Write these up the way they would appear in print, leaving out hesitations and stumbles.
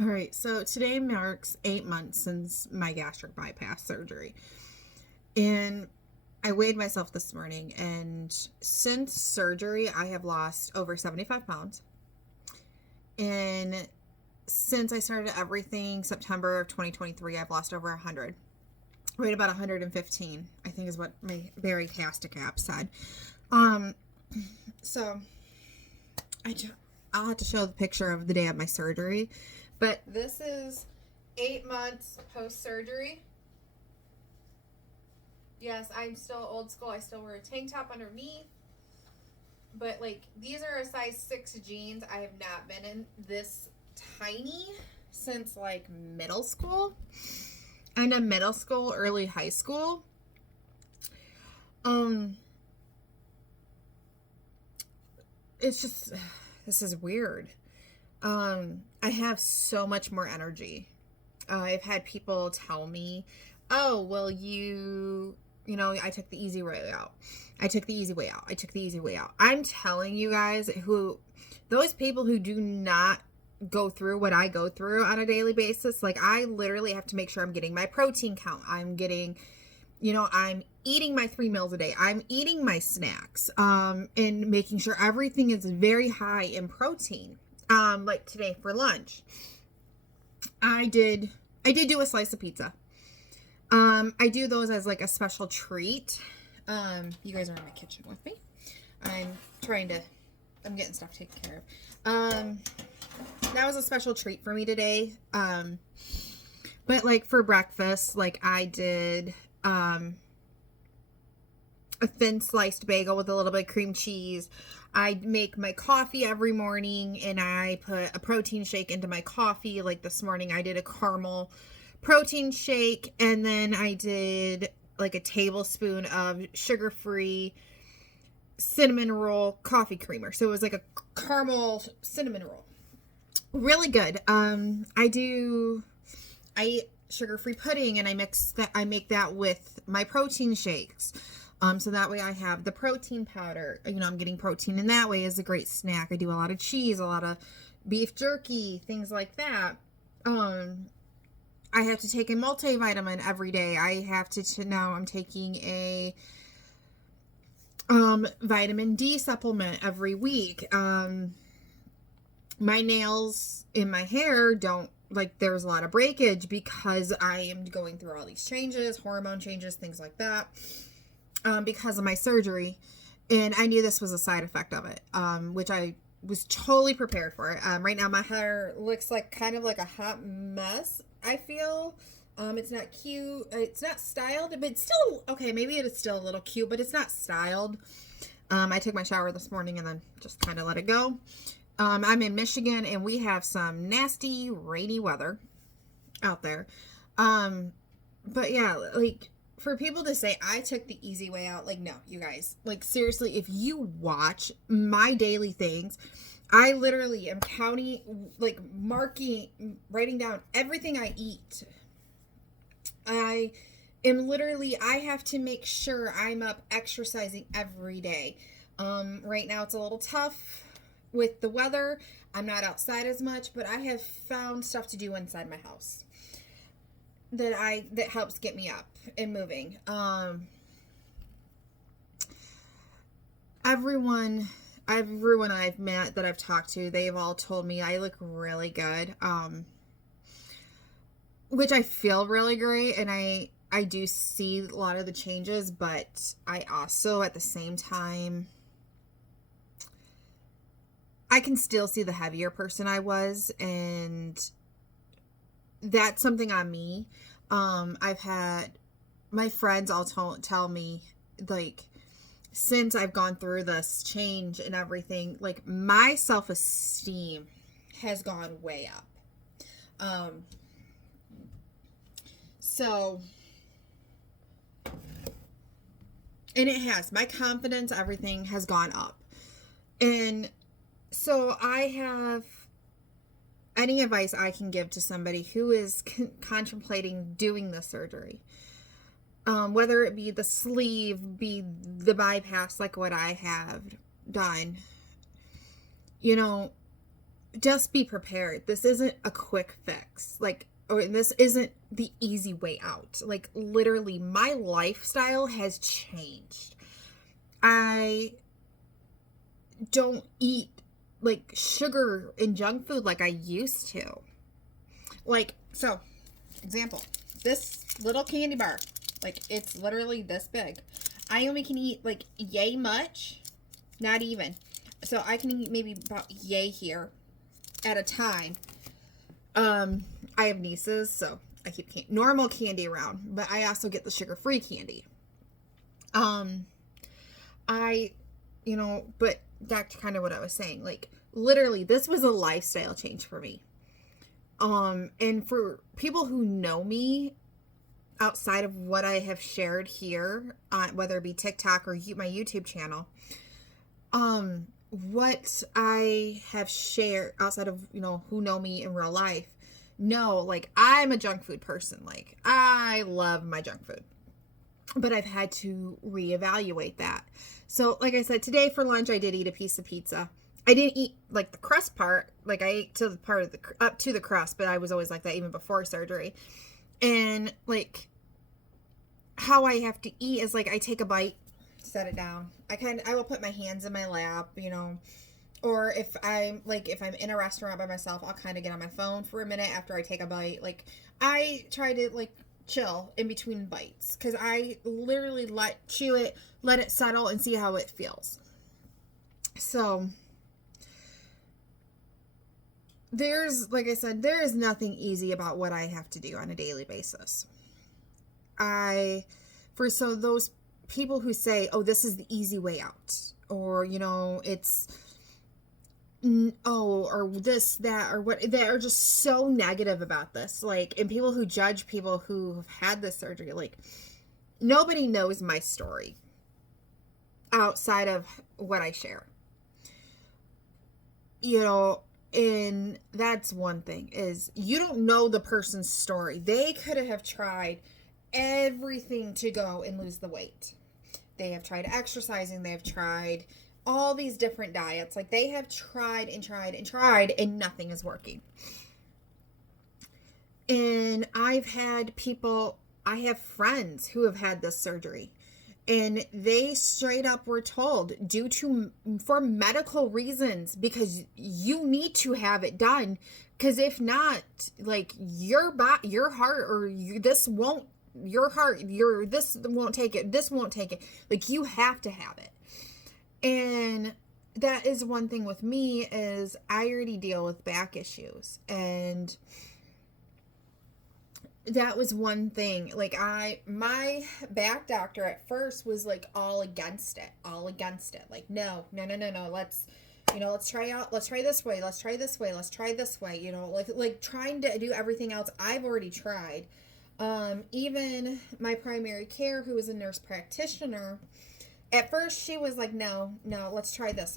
All right, so today marks 8 months since my gastric bypass surgery. And I weighed myself this morning, and since surgery, I have lost over 75 pounds. And since I started everything September of 2023, I've lost over 100. Weighed about 115, I think is what my Barry Tastic app said. Um, so I, I'll have to show the picture of the day of my surgery. But this is 8 months post surgery. Yes, I'm still old school. I still wear a tank top underneath. But like these are a size 6 jeans. I have not been in this tiny since like middle school. And in middle school, early high school. Um it's just this is weird. I have so much more energy. I've had people tell me, "Oh, well, I took the easy way out. I took the easy way out. I took the easy way out." I'm telling you guys, those people who do not go through what I go through on a daily basis, like I literally have to make sure I'm getting my protein count. I'm eating my 3 meals a day. I'm eating my snacks, and making sure everything is very high in protein. Like today for lunch, I did do a slice of pizza. I do those as like a special treat. You guys are in my kitchen with me. I'm getting stuff taken care of. That was a special treat for me today. But like for breakfast, like I did, a thin sliced bagel with a little bit of cream cheese. I make my coffee every morning and I put a protein shake into my coffee. Like this morning I did a caramel protein shake, and then I did like a tablespoon of sugar-free cinnamon roll coffee creamer. So it was like a caramel cinnamon roll. Really good. I eat sugar-free pudding, and I make that with my protein shakes. So that way I have the protein powder. I'm getting protein in that way as a great snack. I do a lot of cheese, a lot of beef jerky, things like that. I have to take a multivitamin every day. I have to now I'm taking a vitamin D supplement every week. My nails in my hair don't, like, there's a lot of breakage because I am going through all these changes, hormone changes, things like that, because of my surgery. And I knew this was a side effect of it, which I was totally prepared for. Right now my hair looks like kind of like a hot mess, I feel. It's not cute. It's not styled, but it's still okay. Maybe it is still a little cute, but it's not styled. I took my shower this morning and then just kind of let it go. I'm in Michigan and we have some nasty rainy weather out there. But yeah, like for people to say I took the easy way out, like, no, you guys, like, seriously, if you watch my daily things, I literally am counting, like, writing down everything I eat. I have to make sure I'm up exercising every day. Right now it's a little tough with the weather. I'm not outside as much, but I have found stuff to do inside my house that helps get me up and moving. Everyone I've met that I've talked to, they've all told me I look really good. Which I feel really great, and I do see a lot of the changes, but I also at the same time I can still see the heavier person I was, and that's something on me. I've had my friends all tell me, like, since I've gone through this change and everything, like, my self-esteem has gone way up. So, and it has. My confidence, everything has gone up. And so I have any advice I can give to somebody who is contemplating doing the surgery, whether it be the sleeve, be the bypass like what I have done, you know, just be prepared. This isn't a quick fix. Like, or this isn't the easy way out. Like, literally, my lifestyle has changed. I don't eat like sugar and junk food like I used to. Like, so, example, this little candy bar, like, it's literally this big. I only can eat like yay much, not even. So I can eat maybe about yay here at a time. I have nieces, so I keep normal candy around, but I also get the sugar-free candy. But that's kind of what I was saying. Like, literally, this was a lifestyle change for me. And for people who know me outside of what I have shared here, whether it be TikTok or my YouTube channel, what I have shared outside of, who know me in real life, like, I'm a junk food person. Like, I love my junk food, but I've had to reevaluate that. So, like I said, today for lunch, I did eat a piece of pizza. I didn't eat like the crust part. Like, I ate to the part of up to the crust, but I was always like that even before surgery. And like, how I have to eat is like, I take a bite, set it down. I will put my hands in my lap, or if I'm in a restaurant by myself, I'll kind of get on my phone for a minute after I take a bite. Like, I try to like chill in between bites, because I literally chew it, let it settle, and see how it feels. So like I said, there is nothing easy about what I have to do on a daily basis. So those people who say, oh, this is the easy way out, or, it's, or this, that, or what, that are just so negative about this. Like, and people who judge people who have had this surgery, like, nobody knows my story outside of what I share. And that's one thing, is you don't know the person's story. They could have tried everything to go and lose the weight. They have tried exercising. They have tried all these different diets. Like, they have tried and tried and tried, and nothing is working. And I have friends who have had this surgery, and they straight up were told, for medical reasons, because you need to have it done, because if not, like, your heart, or this won't take it. This won't take it. Like, you have to have it. And that is one thing with me, is I already deal with back issues. And that was one thing. Like, my back doctor at first was like all against it. Like, no. Let's try this way. Let's try this way. Like trying to do everything else I've already tried. Even my primary care, who was a nurse practitioner, at first she was like, no, let's try this.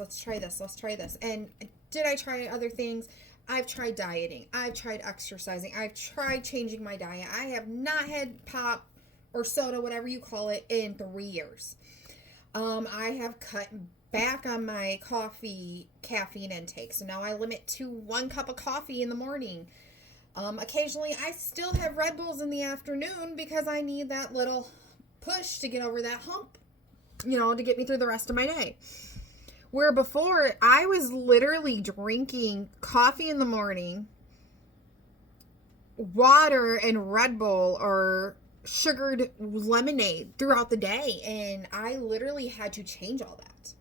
And did I try other things? I've tried dieting. I've tried exercising. I've tried changing my diet. I have not had pop or soda, whatever you call it, in 3 years. I have cut back on my caffeine intake. So now I limit to 1 cup of coffee in the morning. Occasionally, I still have Red Bulls in the afternoon, because I need that little push to get over that hump, to get me through the rest of my day. Where before, I was literally drinking coffee in the morning, water, and Red Bull or sugared lemonade throughout the day, and I literally had to change all that.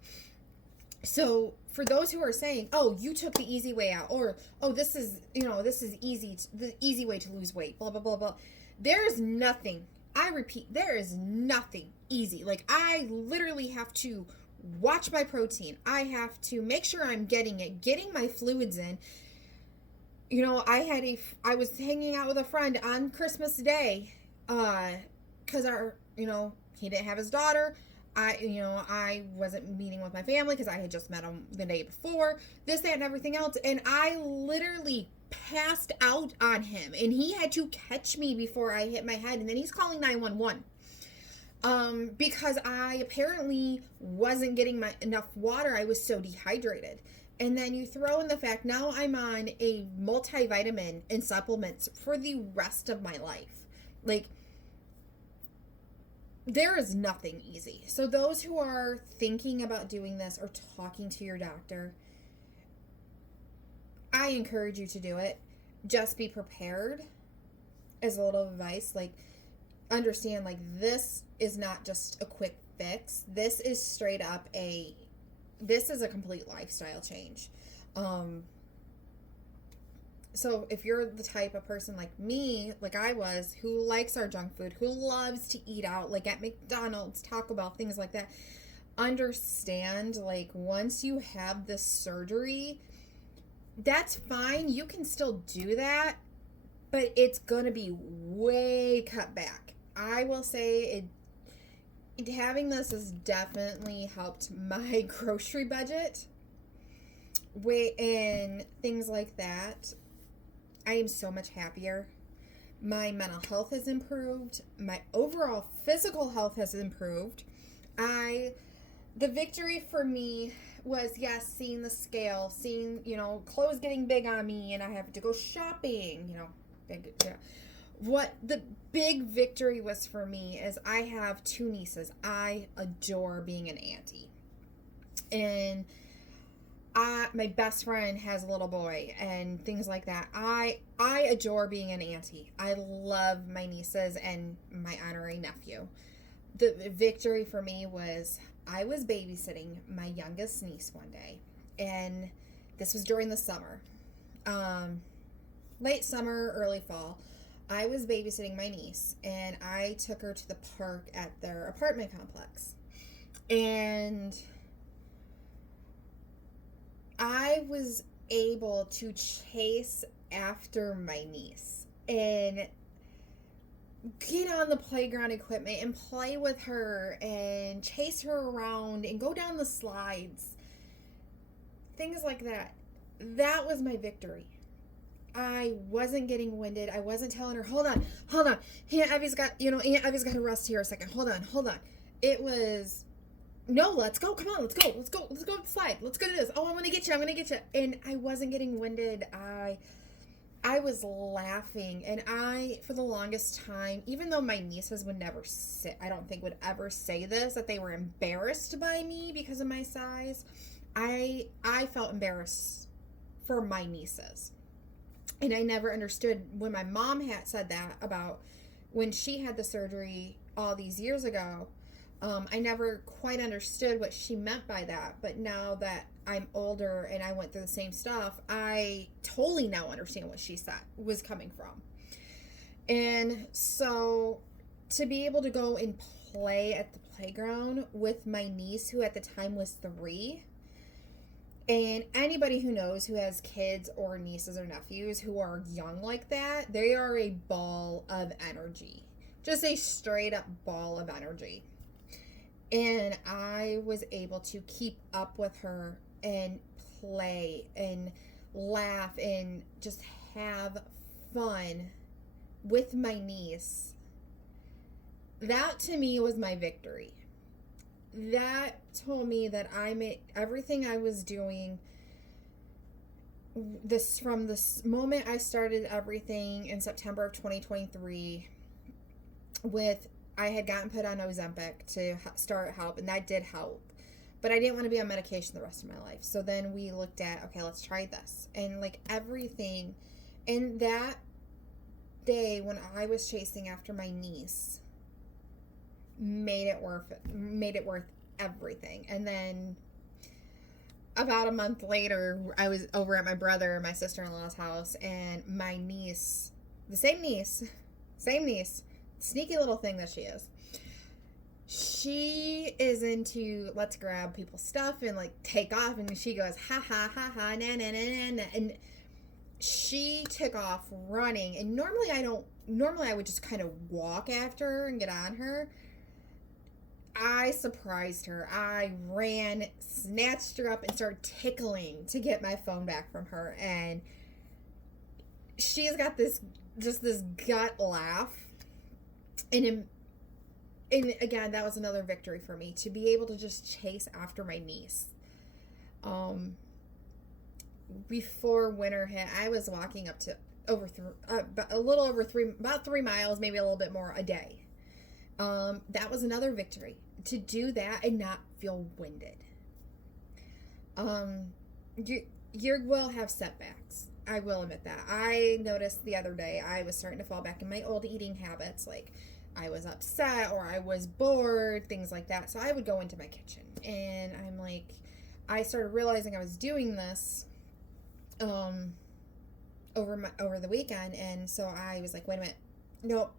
So for those who are saying, oh, you took the easy way out, or, oh, this is easy, the easy way to lose weight, blah, blah, blah, blah. There is nothing, I repeat, there is nothing easy. Like, I literally have to watch my protein. I have to make sure I'm getting my fluids in. I was hanging out with a friend on Christmas Day, because he didn't have his daughter. I wasn't meeting with my family because I had just met him the day before, this, that, and everything else. And I literally passed out on him, and he had to catch me before I hit my head. And then he's calling 911. Because I apparently wasn't getting enough water. I was so dehydrated. And then you throw in the fact now I'm on a multivitamin and supplements for the rest of my life. Like, there is nothing easy. So those who are thinking about doing this or talking to your doctor, I encourage you to do it. Just be prepared, as a little advice. Like, understand, like, this is not just a quick fix. This is straight up this is a complete lifestyle change. So if you're the type of person like me, like I was, who likes our junk food, who loves to eat out, like at McDonald's, Taco Bell, things like that, understand, like, once you have this surgery, that's fine. You can still do that, but it's going to be way cut back. I will say having this has definitely helped my grocery budget and things like that. I am so much happier. My mental health has improved. My overall physical health has improved. The victory for me was, yes, seeing the scale, seeing, clothes getting big on me, and I have to go shopping, big, yeah. What the big victory was for me is I have 2 nieces. I adore being an auntie. And my best friend has a little boy and things like that. I adore being an auntie. I love my nieces and my honorary nephew. The victory for me was I was babysitting my youngest niece one day, and this was during the summer, late summer, early fall. I was babysitting my niece, and I took her to the park at their apartment complex, and I was able to chase after my niece and get on the playground equipment and play with her and chase her around and go down the slides. Things like that. That was my victory. I wasn't getting winded. I wasn't telling her, hold on. Aunt Evie's got to rest here a second. Hold on. It was, no, let's go. Come on, let's go to the slide. Let's go to this. Oh, I'm going to get you. And I wasn't getting winded. I was laughing, and for the longest time, even though my nieces would never I don't think would ever say this, that they were embarrassed by me because of my size, I felt embarrassed for my nieces. And I never understood when my mom had said that about when she had the surgery all these years ago. I never quite understood what she meant by that. But now that I'm older and I went through the same stuff, I totally now understand what she was coming from. And so to be able to go and play at the playground with my niece, who at the time was 3, and anybody who knows, who has kids or nieces or nephews who are young like that, they are a ball of energy. Just a straight up ball of energy. And I was able to keep up with her and play and laugh and just have fun with my niece. That to me was my victory. That told me that everything I was doing from this moment I started everything in September of 2023 I had gotten put on Ozempic to start help, and that did help. But I didn't want to be on medication the rest of my life. So then we looked at, okay, let's try this. And like everything, and that day when I was chasing after my niece made it worth everything. And then about a month later, I was over at my brother and my sister-in-law's house, and my niece, the same niece, sneaky little thing that she is into let's grab people's stuff and like take off, and she goes ha ha ha ha na na na na, and she took off running. And normally I would just kind of walk after her and get on her. I surprised her. I ran, snatched her up, and started tickling to get my phone back from her, and she's got this gut laugh. And again, that was another victory for me, to be able to just chase after my niece. before winter hit, I was walking up to a little over about 3 miles, maybe a little bit more a day. That was another victory, to do that and not feel winded. You will have setbacks. I will admit that. I noticed the other day I was starting to fall back in my old eating habits. Like, I was upset or I was bored, things like that. So I would go into my kitchen, and I'm like, I started realizing I was doing this over the weekend, and so I was like, wait a minute. Nope.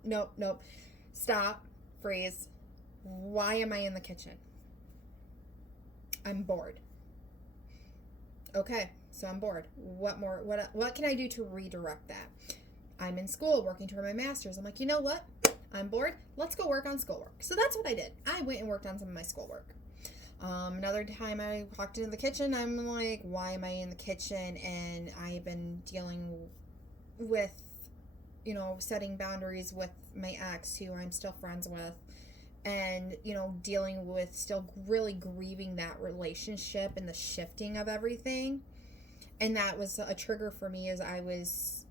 Stop. Freeze. Why am I in the kitchen? I'm bored. Okay, so I'm bored. What can I do to redirect that? I'm in school working toward my master's. I'm like, you know what? I'm bored. Let's go work on schoolwork. So that's what I did. I went and worked on some of my schoolwork. Another time I walked into the kitchen, I'm like, why am I in the kitchen? And I've been dealing with, setting boundaries with my ex, who I'm still friends with, and, dealing with still really grieving that relationship and the shifting of everything. And that was a trigger for me, as I was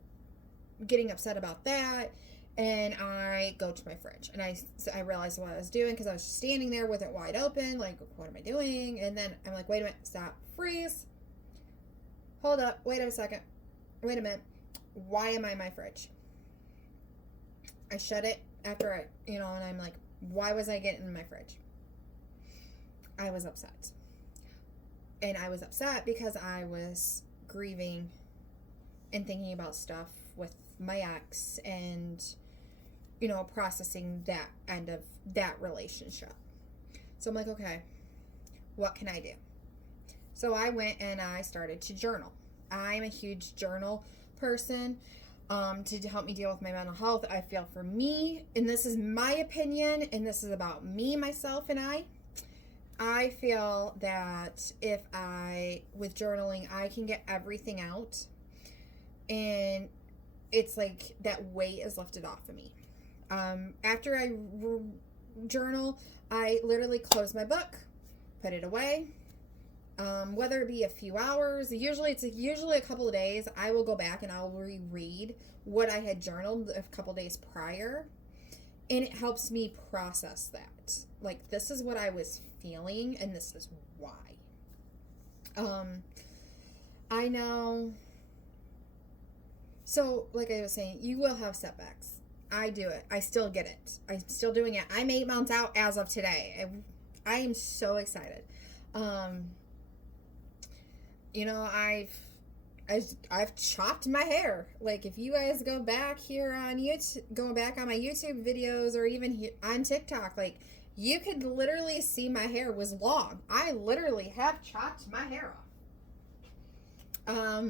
getting upset about that. And I go to my fridge, and I realized what I was doing, because I was just standing there with it wide open, like, what am I doing? And then I'm like, wait a minute, stop, freeze, hold up, wait a second, wait a minute, why am I in my fridge? I shut it after and I'm like, why was I getting in my fridge? I was upset. And I was upset because I was grieving and thinking about stuff with my ex, and processing that end of that relationship. So I'm like, okay, what can I do? So I went and I started to journal. I'm a huge journal person, to help me deal with my mental health. I feel, for me, and this is my opinion, and this is about me, myself, and I feel that with journaling, I can get everything out, and it's like that weight is lifted off of me. After I journal, I literally close my book, put it away, whether it be a few hours, usually a couple of days. I will go back and I'll reread what I had journaled a couple days prior, and it helps me process that. Like, this is what I was feeling, and this is why. I know. So, like I was saying, you will have setbacks. I do it. I still get it. I'm still doing it. I'm 8 months out as of today. I am so excited. I've chopped my hair. Like, if you guys go back here on YouTube, going back on my YouTube videos, or even here on TikTok, like, you could literally see my hair was long. I literally have chopped my hair off.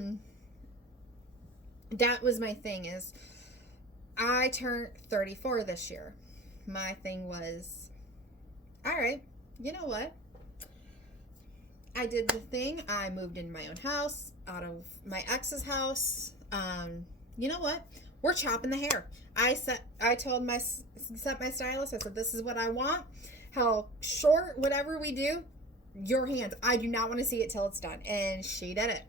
That was my thing, is I turned 34 this year. My thing was, all right, you know what? I did the thing. I moved in my own house, out of my ex's house. You know what? We're chopping the hair. I told my stylist, I said, this is what I want. How short, whatever we do, your hands. I do not want to see it till it's done. And she did it.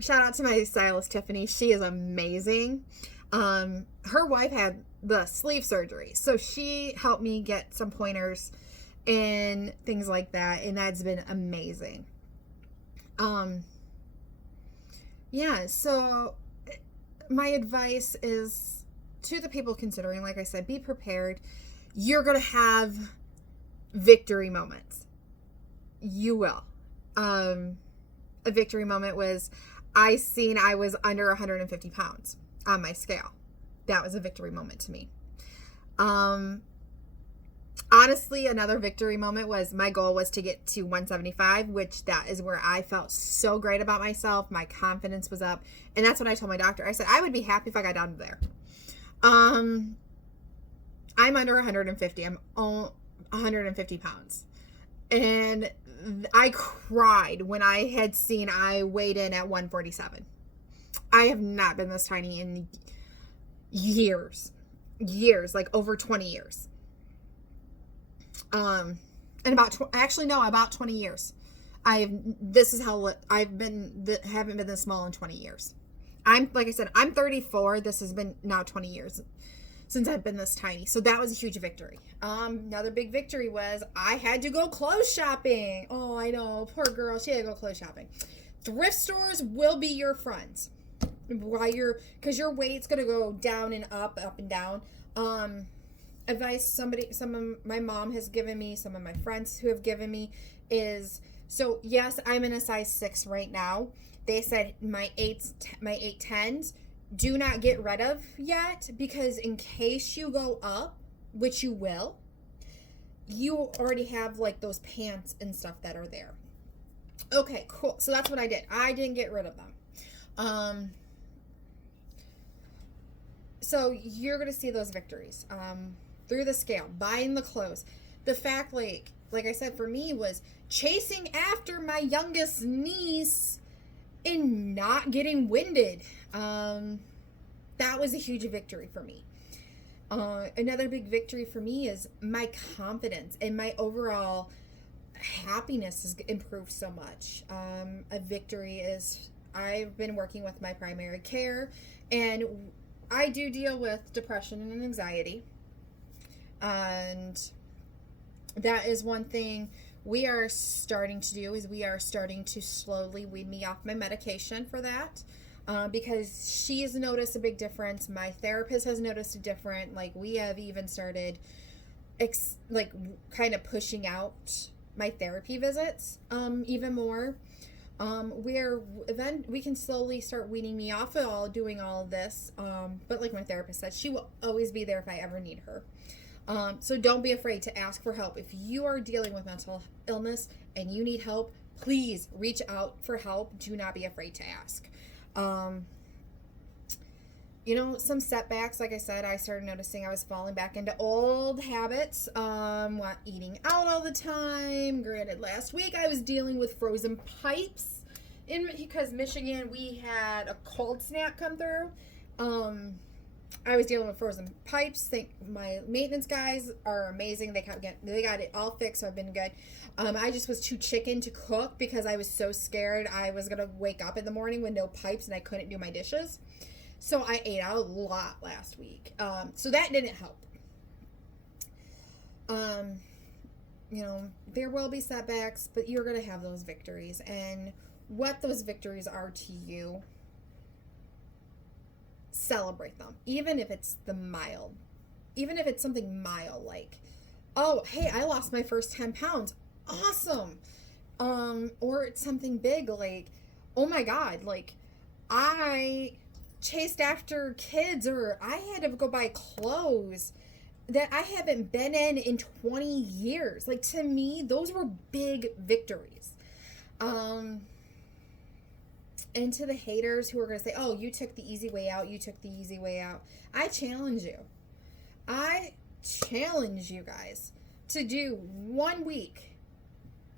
Shout out to my stylist, Tiffany. She is amazing. Her wife had the sleeve surgery, so she helped me get some pointers and things like that, and that's been amazing. So my advice is to the people considering, like I said, be prepared. You're going to have victory moments. You will. A victory moment was, I was under 150 pounds on my scale. That was a victory moment to me. Honestly, another victory moment was, my goal was to get to 175, which that is where I felt so great about myself. My confidence was up. And that's what I told my doctor. I said, I would be happy if I got down to there. I'm under 150. I'm 150 pounds. And I cried when I had seen I weighed in at 147. I have not been this tiny in years, like over 20 years. About 20 years. This is how I've been, haven't been this small in 20 years. Like I said, I'm 34. This has been now 20 years since I've been this tiny. So that was a huge victory. Another big victory was I had to go clothes shopping. Oh, I know. Poor girl. She had to go clothes shopping. Thrift stores will be your friends. Because your weight's going to go down and up and down. Advice some of my mom has given me, some of my friends who have given me is, so yes, I'm in a size 6 right now. They said my 810s, do not get rid of yet, because in case you go up, which you will, you already have like those pants and stuff that are there. Okay, cool. So that's what I did. I didn't get rid of them. So you're going to see those victories through the scale, buying the clothes. The fact, like I said, for me was chasing after my youngest niece and not getting winded. That was a huge victory for me. Another big victory for me is my confidence and my overall happiness has improved so much. A victory is I've been working with my primary care, and I do deal with depression and anxiety. And that is one thing we are starting to do, is we are starting to slowly wean me off my medication for that. Because she has noticed a big difference. My therapist has noticed a difference. Like, we have even started kind of pushing out my therapy visits even more. We can slowly start weaning me off of doing all of this. But like my therapist said, she will always be there if I ever need her. So don't be afraid to ask for help. If you are dealing with mental illness and you need help, please reach out for help. Do not be afraid to ask. Some setbacks, like I said, I started noticing I was falling back into old habits, eating out all the time. Granted, last week I was dealing with frozen pipes because Michigan, we had a cold snap come through. I was dealing with frozen pipes. My maintenance guys are amazing. They got it all fixed, so I've been good. I just was too chicken to cook because I was so scared I was gonna wake up in the morning with no pipes and I couldn't do my dishes. So I ate out a lot last week. So that didn't help. There will be setbacks, but you're gonna have those victories, and what those victories are to you, celebrate them, even if it's something mild, like, oh, hey, I lost my first 10 pounds. Awesome. Or it's something big, like, oh my God, like, I chased after kids, or I had to go buy clothes that I haven't been in 20 years. Like, to me, those were big victories. And to the haters who are going to say, oh, you took the easy way out, I challenge you guys to do 1 week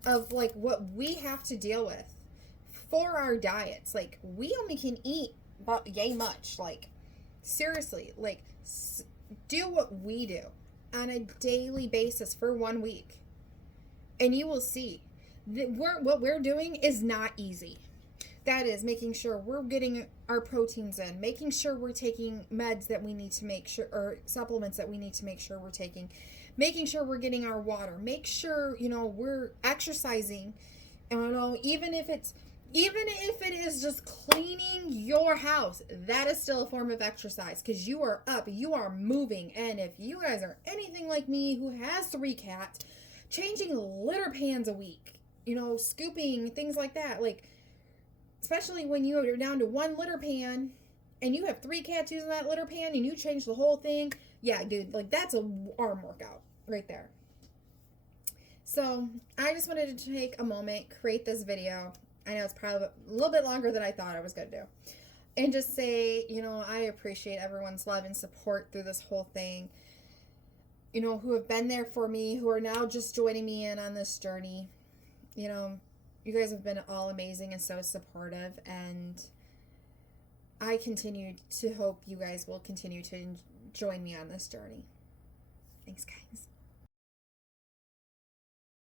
of, like, what we have to deal with for our diets. Like, we only can eat about yay much. Like, seriously, like, do what we do on a daily basis for 1 week, and you will see that what we're doing is not easy. That is making sure we're getting our proteins in, making sure we're taking meds that we need to make sure, or supplements that we need to make sure we're taking, making sure we're getting our water, make sure, we're exercising. Even if it is just cleaning your house, that is still a form of exercise, because you are up, you are moving. And if you guys are anything like me, who has 3 cats, changing litter pans a week, scooping, things like that, like, especially when you're down to 1 litter pan and you have 3 cats using that litter pan and you change the whole thing. Yeah, dude, like, that's a arm workout right there. So I just wanted to take a moment, create this video. I know it's probably a little bit longer than I thought I was going to do. And just say, I appreciate everyone's love and support through this whole thing. Who have been there for me, who are now just joining me in on this journey. You guys have been all amazing and so supportive, and I continue to hope you guys will continue to join me on this journey. Thanks, guys.